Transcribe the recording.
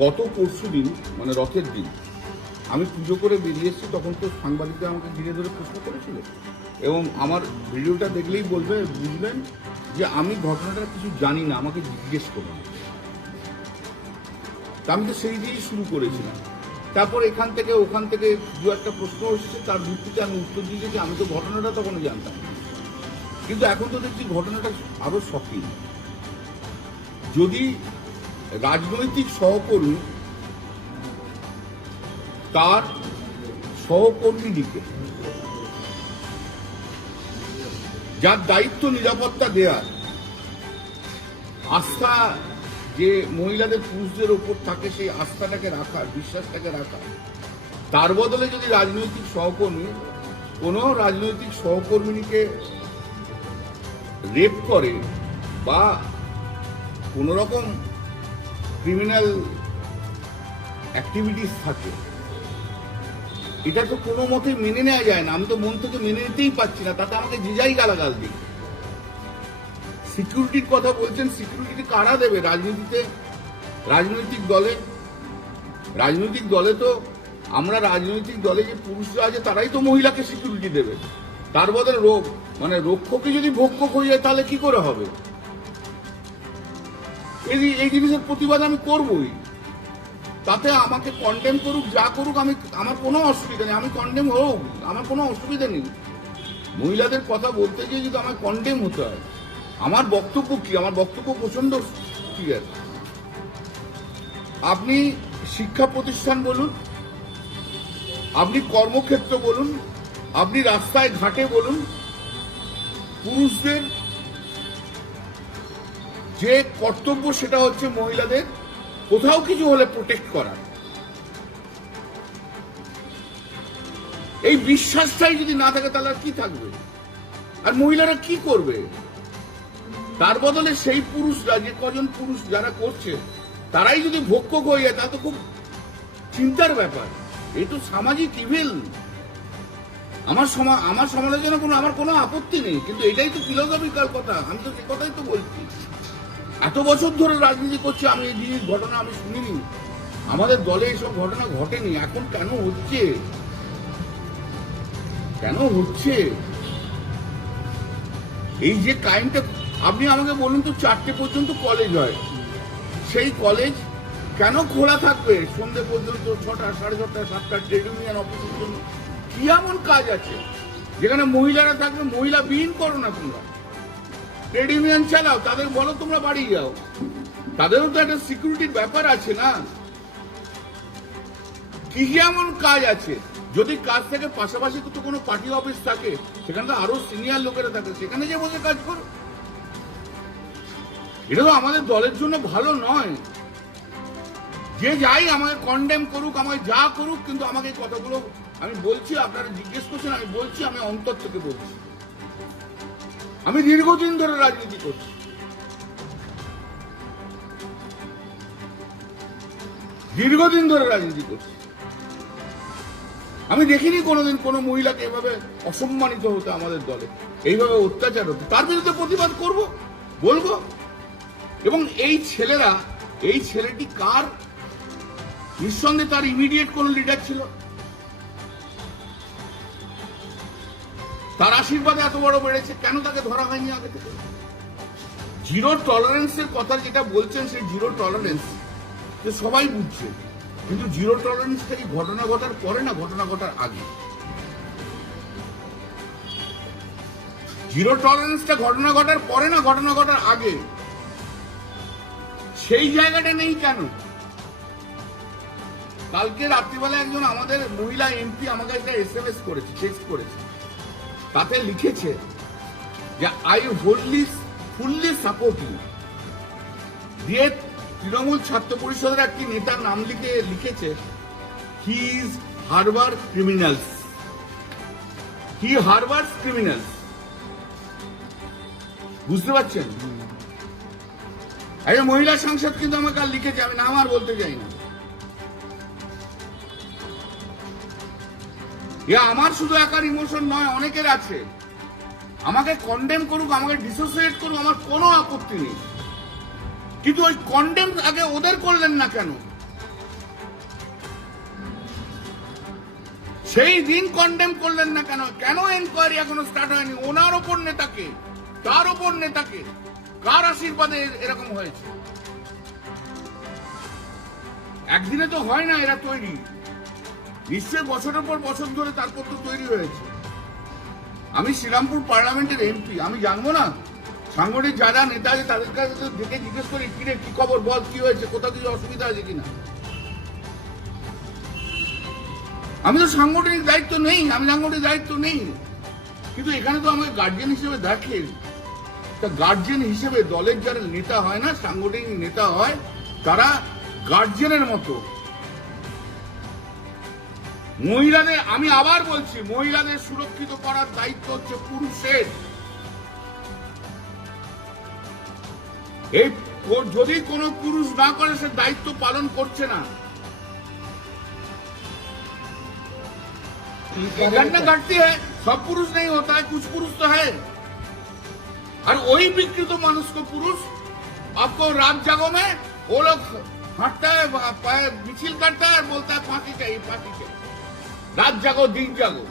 গত পরশু দিন মানে রথের দিন, আমি পুজো করে বেরিয়ে এসেছি, তখন তো সাংবাদিকরা আমাকে ঘিরে ধরে প্রশ্ন করেছিল। এবং আমার ভিডিওটা দেখলেই বলবে, বুঝবেন যে আমি ঘটনাটা কিছু জানি না, আমাকে জিজ্ঞেস করুন তা আমি তো সেই দিয়েই শুরু করেছিলাম। তারপর এখান থেকে, ওখান থেকে দু একটা প্রশ্ন এসেছে, তার ভিত্তিতে আমি উত্তর দিয়েছি যে আমি তো ঘটনাটা তখনও জানতাম। কিন্তু এখন তো দেখছি ঘটনাটা আরও শকিং যদি রাজনৈতিক সহকর্মী তার সহকর্মীটিকে যার দায়িত্ব নিরাপত্তা দেওয়ার আস্থা যে মহিলাদের, পুরুষদের ওপর থাকে সেই আস্থাটাকে রাখা, বিশ্বাসটাকে রাখা, তার বদলে যদি রাজনৈতিক সহকর্মী কোনো রাজনৈতিক সহকর্মীকে রেপ করে বা কোন রকম ক্রিমিনাল অ্যাক্টিভিটিস থাকে। এটা তো কোনো মতে মেনে নেওয়া যায় না। আমি তো মন থেকে মেনে নিতেই পারছি না। তাতে আমাকে যাই গালাগাল দিই সিকিউরিটির কথা বলছেন সিকিউরিটি কারা দেবে? রাজনীতিতে, রাজনৈতিক দলে। রাজনৈতিক দলে তো আমরা রাজনৈতিক দলে যে পুরুষরা আছে, তারাই তো মহিলাকে সিকিউরিটি দেবে। তার বদলে রোগ মানে রক্ষকে যদি ভক্ষক হয়ে যায়, তাহলে কি করে হবে? এই এই জিনিসের প্রতিবাদ আমি করবই। তাতে আমাকে কন্ডেম করুক, যা করুক, আমি আমার কোনো অসুবিধা নেই। আমি কন্ডেম হোক আমার কোনো অসুবিধা নেই। মহিলাদের কথা বলতে গিয়ে যদি আমার কন্ডেম হতে হয়, আমার বক্তব্য কি? আমার বক্তব্য প্রচণ্ড ক্লিয়ার আপনি শিক্ষা প্রতিষ্ঠান বলুন, আপনি কর্মক্ষেত্র বলুন, আপনি রাস্তায় ঘাটে বলুন, পুরুষদের যে কর্তব্য সেটা হচ্ছে মহিলাদের কোথাও কিছু হলে প্রোটেক্ট করা। এই বিশ্বাসটাই যদি না থাকে, তাহলে আর কি থাকবে? আর মহিলারা কি করবে? তার বদলে সেই পুরুষরা যে কজন পুরুষ যারা করছে, তারাই যদি ভক্ষক হয়ে যায়, তা তো খুব চিন্তার ব্যাপার। এই তো সামাজিক ইভেল আমার সমা, আমার সমালোচনা কোনো, আমার কোনো আপত্তি নেই, কিন্তু এটাই তো ফিলোসফিক্যাল কথা। আমি তো সে কথাই তো বলছি। এত বছর ধরে রাজনীতি করছি, আমি এই জিনিস ঘটনা আমি শুনিনি। আমাদের দলে এইসব ঘটনা ঘটেনি, এখন কেন হচ্ছে? কেন হচ্ছে? এই যে টাইমটা আপনি আমাকে বলুন তো চারটে পর্যন্ত কলেজ হয়। সেই কলেজ কেন খোলা থাকবে? সন্ধ্যে পর্যন্ত ছটা, সাড়ে ছটা, সাতটা ট্রেড ইউনিয়ন অফিসের জন্য। কি এমন কাজ আছে? যেখানে মহিলারা থাকবে, মহিলা বিহীন করো না তোমরা। ট্রেড ইউনিয়ন চালাও, তাদের বলো তোমরা বাড়ি যাও। তাদেরও তো একটা সিকিউরিটির ব্যাপার আছে না? কি এমন কাজ আছে? যদি কাজ থেকে পাশাপাশি তো কোনো পার্টি অফিস থাকে, সেখানে তো আরও সিনিয়র লোকেরা থাকে, সেখানে যে বসে কাজ করো। এটা তো আমাদের দলের জন্য ভালো নয়। যে যাই আমাকে কন্ডেম করুক, আমাকে যা করুক, কিন্তু আমাকে কথাগুলো আমি বলছি, আপনারা জিজ্ঞেস করছেন, আমি বলছি, আমি অন্তর থেকে বলছি। আমি দীর্ঘদিন ধরে রাজনীতি করছি। দীর্ঘদিন ধরে রাজনীতি করছি। আমি দেখিনি কোনোদিন কোনো মহিলাকে এভাবে অসম্মানিত হতে আমাদের দলে। এইভাবে অত্যাচার হতে। তার বিরুদ্ধে প্রতিবাদ করব, বলব। এবং এই ছেলেরা, এই ছেলেটি কার? নিঃসন্দেহে তার ইমিডিয়েট কোন লিডার ছিল। তার আশীর্বাদে এত বড় বেড়েছে, কেন তাকে ধরা হয়নি আগে থেকে? জিরো টলারেন্সের কথা যেটা বলছেন, সেই জিরো টলারেন্স যে সবাই বুঝছে। কিন্তু জিরো টলারেন্সটা কি ঘটনা ঘটার পরে না ঘটনা ঘটার আগে? জিরো টলারেন্সটা ঘটনা ঘটার পরে না ঘটনা ঘটার আগে? সেই জায়গাটা নেই কেন? কালকে রাত্রিবেলা একজন আমাদের মহিলা এমপি আমাকে একটা এস এম এস করেছে টেক্সট করেছে। তাতে লিখেছে যে আই হোল্ডলি ফুললি সাপোর্ট ইউ দিয়ে তৃণমূল ছাত্র পরিষদের একটি নেতার নাম লিখে, লিখেছে he is harbour criminals he harbour criminals বুঝতে পারছেন? একজন মহিলা সাংসদ কিন্তু আমাকে আর লিখেছে, আমি নাম আর বলতে চাই না। আমার শুধু একার ইমোশন নয়, অনেকের আছে। আমাকে কন্ডেম করুক, আমাকে ডিসোসিয়েট করুক, আমার কোনো আপত্তি নেই। কিন্তু ওই কন্ডেম আগে ওদের করলেন না কেন? সেই দিন কন্ডেম করলেন না কেন? কেন এনকোয়ারি এখনও স্টার্ট হয়নি? ওনার ওপর নেতাকে তার ওপর নেতাকে কার আশীর্বাদে এরকম হয়েছে? একদিনে তো হয় না এরা তৈরি। নিশ্চয়ই বছরের পর বছর ধরে তারপর তো তৈরি হয়েছে। আমি শ্রীরামপুর পার্লামেন্টের এমপি, আমি জানব না? সাংগঠনিক যারা নেতা আছে তাদের কাছে তো ডেকে জিজ্ঞেস করি কিরে কি খবর বল, কি হয়েছে? কোথাও কিছু অসুবিধা আছে কিনা? আমি তো সাংগঠনিক দায়িত্ব নেই, আমি সাংগঠনিক দায়িত্ব নেই। কিন্তু এখানে তো আমাকে গার্জিয়ান হিসেবে দেখেন। তা গার্জেন হিসেবে দলের যারা নেতা হয় না, সাংগঠনিক নেতা হয়, তারা গার্জেনের মতো। মহিলাদের, আমি আবার বলছি, মহিলাদের সুরক্ষিত করার দায়িত্ব হচ্ছে পুরুষের। এই যদি কোন পুরুষ না করে, সে দায়িত্ব পালন করছে না। সব পুরুষ নেই হতায় কুছ পুরুষ তো হ্যাঁ। আর ওই বিকৃত মানুষ পুরুষ আপকো রাত জাগমে ও লোক হাঁটতে মিছিল কাটতে, আর বলতে ফাঁকি চাই ফাঁকি চাই রাত জাগো দিন জাগো।